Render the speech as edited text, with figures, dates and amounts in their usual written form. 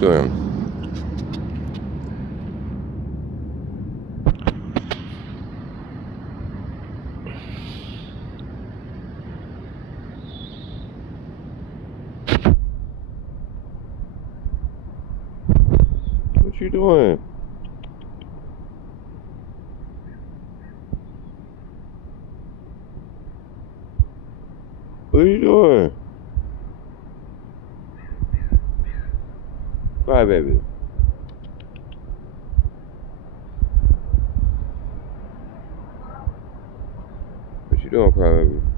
you doing? What you doing? What are you doing? Cry, baby. What you doing, cry, baby?